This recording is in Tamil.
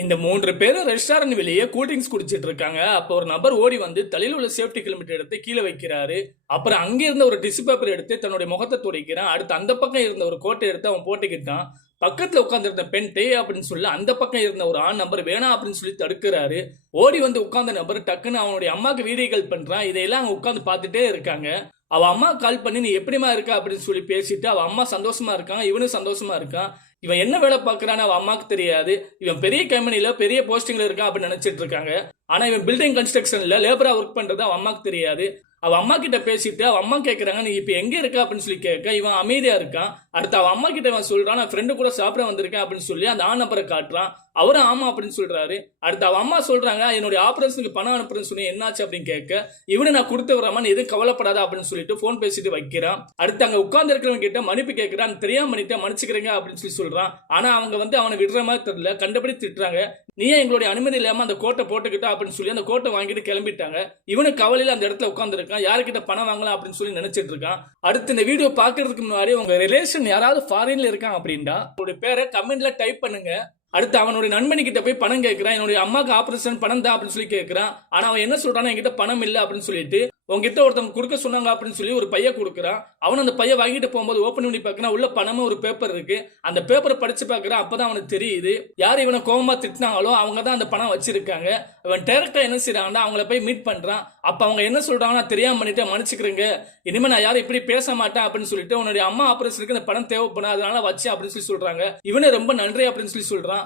இந்த 3 பேரும் ரெஸ்டாரண்ட் வெளியே கூல்ட்ரிங்க்ஸ் குடிச்சிட்டு இருக்காங்க. அப்போ ஒரு நபர் ஓடி வந்து தலையில உள்ள சேஃப்டி ஹெல்மெட் எடுத்து கீழே வைக்கிறாரு. அப்புறம் அங்க இருந்த ஒரு டிஷ்யூ பேப்பர் எடுத்து தன்னுடைய முகத்தை துடைக்கிறான். அடுத்து அந்த பக்கம் இருந்த ஒரு கோட்டை எடுத்து அவன் போட்டுக்கிட்டான். பக்கத்துல உட்கார்ந்து இருந்த பெண் டே அப்படின்னு சொல்லி அந்த பக்கம் இருந்த ஒரு ஆண் நபர் வேணாம் அப்படின்னு சொல்லி தடுக்கிறாரு. ஓடி வந்து உட்கார்ந்த நபர் டக்குன்னு அவனுடைய அம்மாக்கு வீடியோ கால் பண்றான். இதையெல்லாம் அவங்க உட்கார்ந்து பார்த்துட்டே இருக்காங்க. அவ அம்மா கால் பண்ணி நீ எப்படிமா இருக்க அப்படின்னு சொல்லி பேசிட்டு அவ அம்மா சந்தோஷமா இருக்காங்க, இவனும் சந்தோஷமா இருக்கான். இவன் என்ன வேலை பார்க்கறான்னு அவ அம்மாக்கு தெரியாது. இவன் பெரிய கம்பெனில பெரிய போஸ்டிங்ல இருக்கான் அப்படின்னு நினைச்சிட்டு இருக்காங்க. ஆனா இவன் பில்டிங் கன்ஸ்ட்ரக்ஷன்ல லேபரா ஒர்க் பண்றது அவ அம்மாக்கு தெரியாது. அவ அம்மா கிட்ட பேசிட்டு அவ அம்மா கேக்குறாங்க நீ இப்ப எங்க இருக்க அப்படின்னு சொல்லி கேட்க இவன் அமைதியா இருக்கான். அடுத்து அவ அம்மா கிட்ட இவன் சொல்றான் நான் ஃப்ரெண்டு கூட சாப்பிட வந்திருக்கேன் அப்படின்னு சொல்லி அந்த ஆண் நபரை காட்டுறான். அவரும் ஆமா அப்படின்னு சொல்றாரு. அடுத்து அவ அம்மா சொல்றாங்க என்னுடைய ஆபரேஷனுக்கு பணம் அனுப்புறேன்னு சொல்லி என்னாச்சு அப்படின்னு கேட்க இவனு நான் கொடுத்து வராம நீ எதுவும் கவலைப்படாத அப்படின்னு சொல்லிட்டு போன் பேசிட்டு வைக்கிறான். அடுத்து அங்க உட்கார்ந்து இருக்கிறவங்க கிட்ட மன்னிப்பு கேட்கிறான். தெரியாம பண்ணிட்டு மன்னிச்சுக்கிறேங்க அப்படின்னு சொல்லி சொல்றான். ஆனா அவங்க வந்து அவனை விடுற மாதிரி தெரியல, கண்டபடி திட்டுறாங்க. நீ எங்களுடைய அனுமதி இல்லாம அந்த கோட்டை போட்டுக்கிட்டா அப்படின்னு சொல்லி அந்த கோட்டை வாங்கிட்டு கிளம்பிட்டாங்க. இவனு கவலையில அந்த இடத்துல உட்கார்ந்து இருக்கான். யாருக்கிட்ட பணம் வாங்கலாம் அப்படின்னு சொல்லி நினைச்சிட்டு இருக்கான். அடுத்து இந்த வீடியோ பாக்குறதுக்கு முன்னாடி உங்க ரிலேஷன் யாராவது ஃபாரின்ல இருக்கான் அப்படின்னா அவருடைய பேரை கமெண்ட்ல டைப் பண்ணுங்க. அடுத்து அவனுடைய நண்பனி கிட்ட போய் பணம் கேட்கிறான். என்னுடைய அம்மாக்கு ஆபரேஷன் பணம் தான் அப்படின்னு சொல்லி கேட்கிறான். ஆனா அவன் என்ன சொல்றான் என்கிட்ட பணம் இல்லை அப்படின்னு சொல்லிட்டு உங்ககிட்ட ஒருத்தவங்க கொடுக்க சொன்னாங்க அப்படின்னு சொல்லி ஒரு பைய கொடுக்குறான். அவன் அந்த பைய வாங்கிட்டு போகும்போது ஓப்பன் பண்ணி பார்க்கறான். உள்ள பணமும் ஒரு பேப்பர் இருக்கு. அந்த பேப்பரை படிச்சு பார்க்கறான். அப்பதான் அவனுக்கு தெரியுது யார் இவனை கோபமா திட்டினாங்களோ அவங்க தான் அந்த பணம் வச்சிருக்காங்க. இவன் டைரக்டா என்ன செய்யறாங்கன்னா அவங்கள போய் மீட் பண்றான். அப்ப அவங்க என்ன சொல்றாங்கன்னா தெரியாம பண்ணிட்டு மன்னிச்சுக்கிறேங்க, இனிமே நான் யாரும் இப்படி பேச மாட்டேன் அப்படின்னு சொல்லிட்டு உன்னுடைய அம்மா ஆபரேஷனுக்கு இந்த பணம் தேவைப்படும் அதனால வச்சு அப்படின்னு சொல்லி சொல்றாங்க. இவனே ரொம்ப நன்றி அப்படின்னு சொல்லி சொல்றான்.